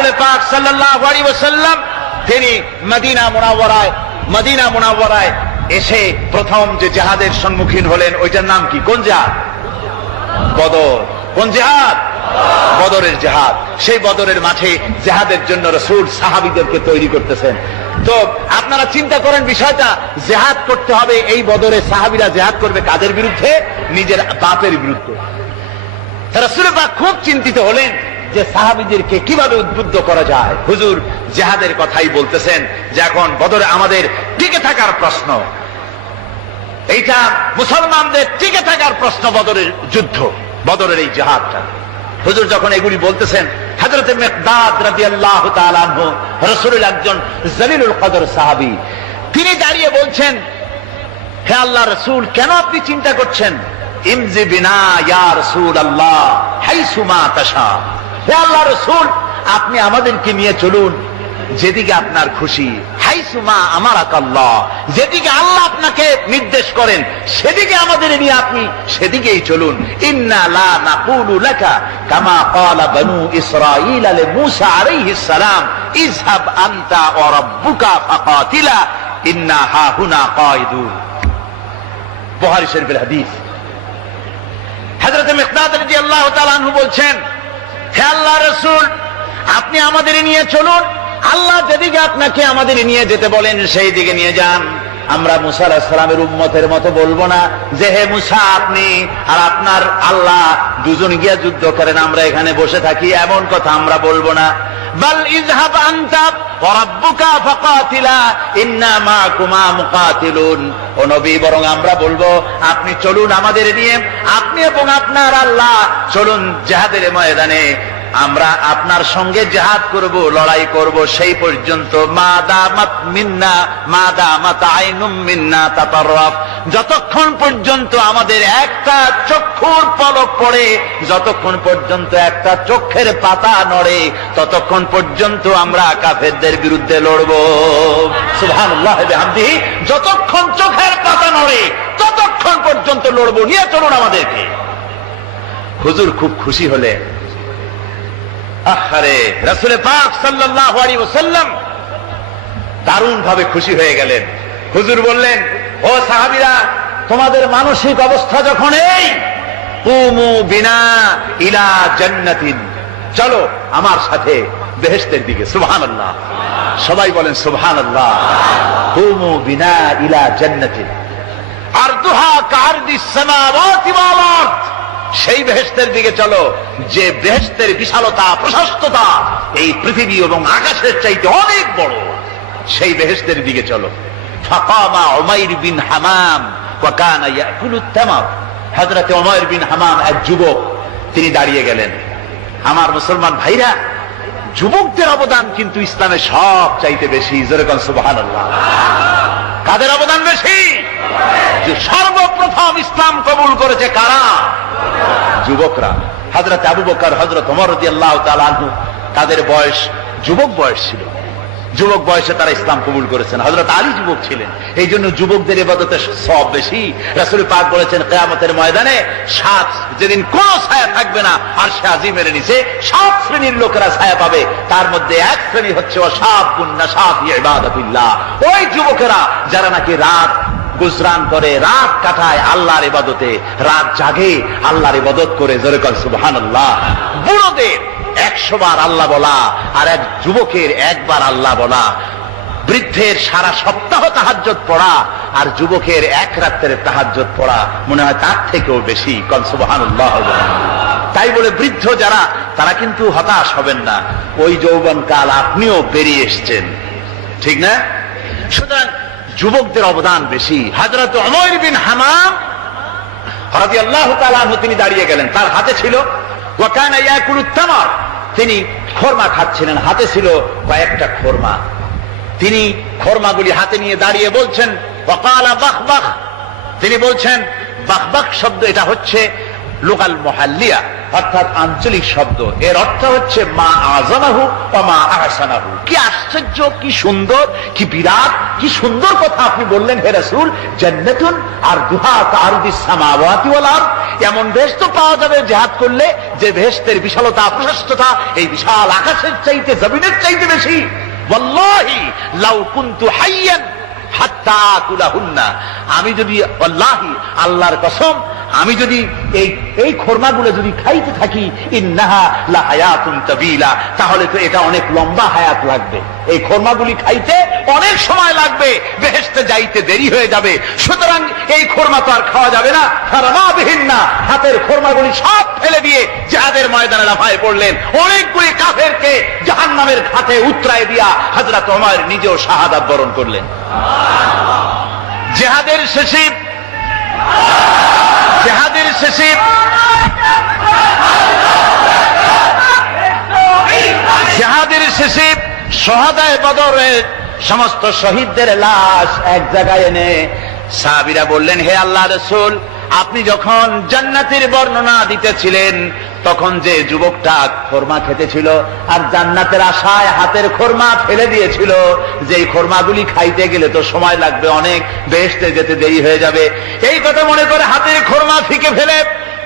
রাসূল পাক সাল্লাল্লাহু আলাইহি ওয়াসাল্লাম তিনি মদিনা মুনাওয়ারায় এসে প্রথম যে জিহাদের সম্মুখীন হলেন ওইটার নাম কি? কোন জিহাদ? বদর। কোন জিহাদ? বদরের জিহাদ। সেই বদরের মাঠে জিহাদের জন্য রাসূল সাহাবীদেরকে তৈরি করতেছেন। তো আপনারা চিন্তা করেন বিষয়টা, জিহাদ করতে হবে, এই বদরে সাহাবীরা জিহাদ করবে কাদের বিরুদ্ধে? নিজের বাপের বিরুদ্ধে। রাসূল পাক খুব চিন্তিত হলেন যে সাহাবীদেরকে কিভাবে উদ্বুদ্ধ করা যায়। হুজুর জিহাদের কথাই বলতেছেন যে এখন বদরে আমাদের টিকে থাকার প্রশ্ন, এইটা মুসলমানদের টিকে থাকার প্রশ্ন, বদরের যুদ্ধ, বদরের এই জিহাদটা। হুজুর যখন এগুলি বলতেছেন, হযরত মিকদাদ রাদিয়াল্লাহু তাআলা আনহু রাসূলের একজন জলিলুল কদর সাহাবী, তিনি দাঁড়িয়ে বলছেন, হে আল্লাহর রাসূল, কেন আপনি চিন্তা করছেন? ইমজি বিনা ইয়া রাসূলুল্লাহ হাইসু মা তাশা। হে আল্লাহর রাসূল, আপনি আমাদেরকে নিয়ে চলুন যেদিকে আপনার খুশি। হাইসুমা আমারাকাল্লাহ, যেদিকে আল্লাহ আপনাকে নির্দেশ করেন সেদিকে আমাদের নিয়ে আপনি সেদিকেই চলুন। ইন্না লা নাকুলু লাকা কামা ক্বালা বানু ইসরাঈল লি মূসা আলাইহিস সালাম ইযহাব আনতা ওয়া রাব্বুকা ফাকাতিলা ইন্না হাহুনা কায়িদুন। বুখারী শরীফের হাদিস। হযরত মিকদাদ রাদিয়াল্লাহু তাআলা আনহু বলছেন, হে আল্লাহর রাসূল, আপনি আমাদের নিয়ে চলুন, আল্লাহ যেদিকে আপনাকে আমাদের নিয়ে যেতে বলেন সেই দিকে নিয়ে যান। আমরা মুসা আলাইহিস সালামের উম্মতের মতো বলবো না যে হে মুসা আপনি আর আপনার আল্লাহ দুজন গিয়া যুদ্ধ করেন, আমরা এখানে বসে থাকি, এমন কথা আমরা বলবো না। বাল ইযহাব আনতা ওয়া রাব্বুকা ফাকাতিলা ইন্না মাআকুমা মুকাতিলুন। ও নবী, বরং আমরা বলবো আপনি চলুন আমাদের নিয়ে, আপনি এবং আপনার আল্লাহ চলুন জিহাদের ময়দানে, আমরা আপনার সঙ্গে জিহাদ করব, লড়াই করব সেই পর্যন্ত। মা দামাত মিন্না মা দামাত আইনুম মিন্না তাতাররাফ, যতক্ষণ পর্যন্ত আমাদের একটা চক্ষুর পলক পড়ে, যতক্ষণ পর্যন্ত একটা চোখের পাতা নড়ে, ততক্ষণ পর্যন্ত আমরা কাফেরদের বিরুদ্ধে লড়ব। সুবহানাল্লাহ ওয়া বিহামদিহি, যতক্ষণ চোখের পাতা নড়ে ততক্ষণ পর্যন্ত লড়ব, নিয়ে চলুন আমাদেরকে। হুজুর খুব খুশি হলেন। আহারে, রাসূল পাক সাল্লাল্লাহু আলাইহি ওয়াসাল্লাম দারুণ ভাবে খুশি হয়ে গেলেন। হুজুর বললেন, ও সাহাবীরা, তোমাদের মানসিক অবস্থা যখন এই, কুমু বিনা ইলা জান্নাতিন, চলো আমার সাথে বেহেশতের দিকে। সুবহানাল্লাহ, সবাই বলেন সুবহানাল্লাহ। কুমু বিনা ইলা জান্নাতিন আরদুহা কারদিস সামাওয়াতি ওয়াল আরদ, সেই বেহেশতের দিকে চলো যে বেহেশতের বিশালতা প্রশস্ততা এই পৃথিবী এবং আকাশের চাইতে অনেক বড়, সেই বেহেশতের দিকে চলো। ফাকামা উমাইর বিন হামাম ওয়া কানা ইয়াকুলুত তামার। হযরত উমাইর বিন হামাম এক যুবক, তিনি দাঁড়িয়ে গেলেন। আমার মুসলমান ভাইরা, যুবকদের অবদান কিন্তু ইসলামে সব চাইতে বেশি। যেরকম সুবহানাল্লাহ। কাদের অবদান বেশি? যে সর্বপ্রথম ইসলাম কবুল করেছে কারা? যুবকরা। হযরত আবু বকর, হযরত ওমর রাদিয়াল্লাহু তাআলা আনহু, তাদের বয়স যুবক বয়স ছিল, যুবক বয়সে তারা ইসলাম কবুল করেছেন। হযরত আলী যুবক ছিলেন, এই জন্য যুবকদের ইবাদতে সওয়াব বেশি। রাসূল পাক বলেছেন, কিয়ামতের ময়দানে যেদিন কোন ছায়া থাকবে না আরশে আজিমের নিচে 7 শ্রেণীর লোকেরা ছায়া পাবে, তার মধ্যে এক শ্রেণী হচ্ছে ওয়াশাবুন নাশাত ফি ইবাদাতিল্লাহ, ওই যুবকেরা যারা নাকি রাত গুজরান করে, রাত কাটায় আল্লাহর ইবাদতে, রাত জাগে আল্লাহর ইবাদত করে। জোরে কর সুবহানাল্লাহ। বুড়োদের 100 বার আল্লাহ বলা আর এক যুবকের একবার আল্লাহ বলা, বৃদ্ধের সারা সপ্তাহ তাহাজ্জুদ পড়া আর যুবকের এক রাতের তাহাজ্জুদ পড়া মনে হয় তার থেকেও বেশি। কন সুবহানাল্লাহ। তাই বলে বৃদ্ধ যারা, তারা কিন্তু হতাশ হবেন না, ওই যৌবনকাল আপনিও পেরিয়ে এসেছেন, ঠিক না? সুতরাং যুবকদের অবদান বেশি। হযরত উমাইর বিন হামাম রাদিয়াল্লাহু তাআলা আনহু, তিনি দাঁড়িয়ে গেলেন, তার হাতে ছিল ওয়া কানা ইয়াকুলুত তামার, তিনি খরমা খাচ্ছিলেন, হাতে ছিল কয়েকটা খরমা। তিনি খরমাগুলি হাতে নিয়ে দাঁড়িয়ে বলছেন ওয়াকালা বাখবাখ, তিনি বলছেন বাখবাখ শব্দ, এটা হচ্ছে লুগাল মুহাল্লিয়া, অর্থাৎ আঞ্চলিক শব্দ। এর অর্থ হচ্ছে মা আযামাহু ওয়া মা আহসানাহু। কি আশ্চর্য, কি সুন্দর, কি বিরাট, কি সুন্দর কথা আপনি বললেন হে রাসূল। জান্নাতুন আরদুহা কাআরদিস সামাওয়াতি ওয়াল আরদ, এমন বেহেশত তো পাওয়া যাবে জিহাদ করলে যে বেহেশতের বিশালতা প্রশস্ততা এই বিশাল আকাশের চাইতে জমিনের চাইতে বেশি। ওয়াল্লাহি লাউ কুনতু হাইয়ান হাত্তা আকুলাহুন্না, আমি যদি ওয়াল্লাহি আল্লাহর কসম আমি যদি এই খোরমাগুলো যদি খাইতে থাকি, ইন্নাহা লাহায়াতুন তাবিলা, তাহলে তো এটা অনেক লম্বা হায়াত লাগবে। এই খোরমাগুলি খাইতে অনেক সময় লাগবে, বেহেশতে যাইতে দেরি হয়ে যাবে। সুতরাং এই খোরমা তো আর খাওয়া যাবে না। ফারামাবিহিন না, হাতের খোরমাগুলি সব ফেলে দিয়ে জিহাদের ময়দানে লাফায় পড়লেন। অনেকগুলি কাফেরকে জাহান্নামের ঘাটে উতরায় দিয়া হযরত ওমর নিজেও শাহাদাত বরণ করলেন। জিহাদের শেষে শুহাদায়ে বদরের সমস্ত শহীদদের লাশ এক জায়গায় এনে সাহাবীরা বললেন, হে আল্লাহর রাসূল, আপনি যখন জান্নাতের বর্ণনা দিতেছিলেন তখন যে যুবকটা খোরমা খেতেছিল আর জান্নাতের আশায় হাতের খোরমা ফেলে দিয়েছিল, যে খোরমাগুলি খাইতে গেলে তো সময় লাগবে অনেক, বেহেশতে যেতে দেরি হয়ে যাবে, এই কথা মনে করে হাতের খোরমা ফিকে ফেলে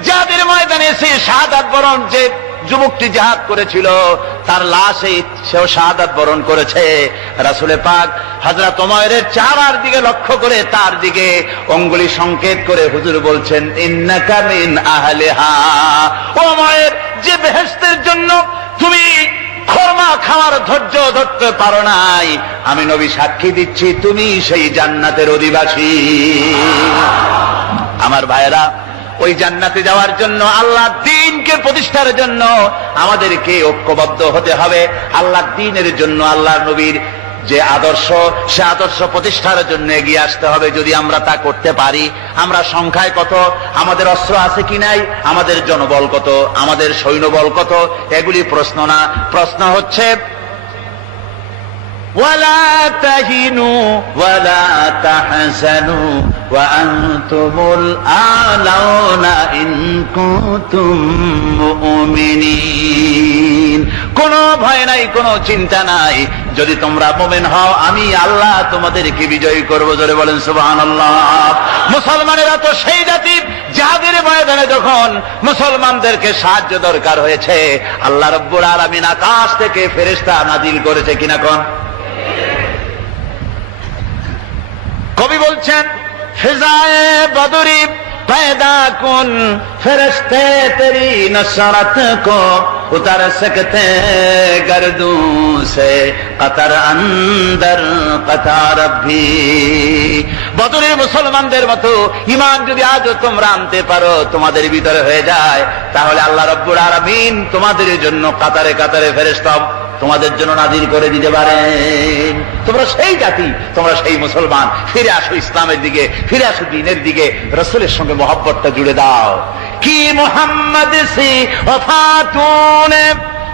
জিহাদের ময়দানে এসে শাহাদাত বরণ যে যুবকটি জিহাদ করেছিল তার লাশে সেও শাহাদাত বরণ করেছে। রাসূল পাক হযরত ওমরের চেহারার দিকে লক্ষ্য করে তার দিকে অঙ্গুলি সংকেত করে হুজুর বলছেন, ইন্নাকা মিন আহলিহা। ওমর, যে বেহেশতের জন্য তুমি খোরমা খাওয়ার ধৈর্য ধরতে পারো নাই, আমি নবী সাক্ষী দিচ্ছি তুমি সেই জান্নাতের অধিবাসী। আমার ভাইয়েরা, ওই জান্নাতে যাওয়ার জন্য আল্লাহ দ্বীনকে প্রতিষ্ঠার জন্য আমাদেরকে ঐক্যবদ্ধ হতে হবে। আল্লাহ দ্বীনের জন্য আল্লাহ নবীর যে আদর্শ, সে আদর্শ প্রতিষ্ঠার জন্য এগিয়ে আসতে হবে। যদি আমরা তা করতে পারি, আমরা সংখ্যায় কত, আমাদের অস্ত্র আছে কি নাই, আমাদের জনবল কত, আমাদের সৈন্যবল কত, এগুলি প্রশ্ন না। প্রশ্ন হচ্ছে ওয়ালা তাহিনু ওয়ালা তাহজানু ওয়া আনতুমুল আলাউনা ইন কুনতুম মুমিনিন। কোনো ভয় নাই, কোনো চিন্তা নাই, যদি তোমরা মুমিন হও আমি আল্লাহ তোমাদেরকে বিজয়ী করব। জোরে বলেন সুবহানাল্লাহ। মুসলমানেরা তো সেই জাতি, যাদের ময়দানে যখন মুসলমানদেরকে সাহায্য দরকার হয়েছে আল্লাহ রাব্বুল আলামিন আকাশ থেকে ফেরেশতা নাজিল করেছে কিনা কোন? কবি বলছেন, ফিজায়ে বদরি पैदा कुन फरिश्ते तेरी नसरत को उतर सकते गर्दों से कतर अंदर कतार भी। বদরের মুসলমানদের মতো ঈমান যদি আজও তোমরা আনতে পারো, তোমাদের ভিতরে হয়ে যায়, তাহলে আল্লাহ রাব্বুল আলামিন তোমাদের জন্য কাতারে কাতারে ফেরেশতা তোমাদের জন্য নাজিল করে দিতে পারেন। তোমরা সেই জাতি, তোমরা সেই মুসলমান। ফিরে আসো ইসলামের দিকে, ফিরে আসো দ্বীনের দিকে, রাসূলের সঙ্গে মহব্বতটা জুড়ে দাও। কি মুহাম্মদ সি ওফাতুনে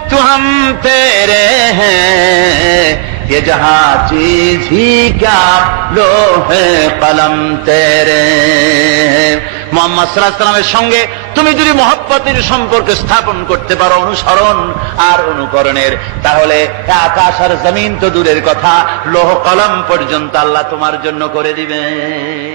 তু হাম তেরে হ্যাঁ, ये जहां चीज ही क्या लोहे कलम तेरे। মুহাম্মদ সাল্লাল্লাহু আলাইহি ওয়াসাল্লামের সঙ্গে তুমি যদি মহব্বতের সম্পর্ক স্থাপন করতে পারো, অনুসরণ আর অনুকরণের, তাহলে আকাশ আর জমিন তো দূরের কথা, লৌহ কলম পর্যন্ত আল্লাহ তোমার জন্য করে দিবেন।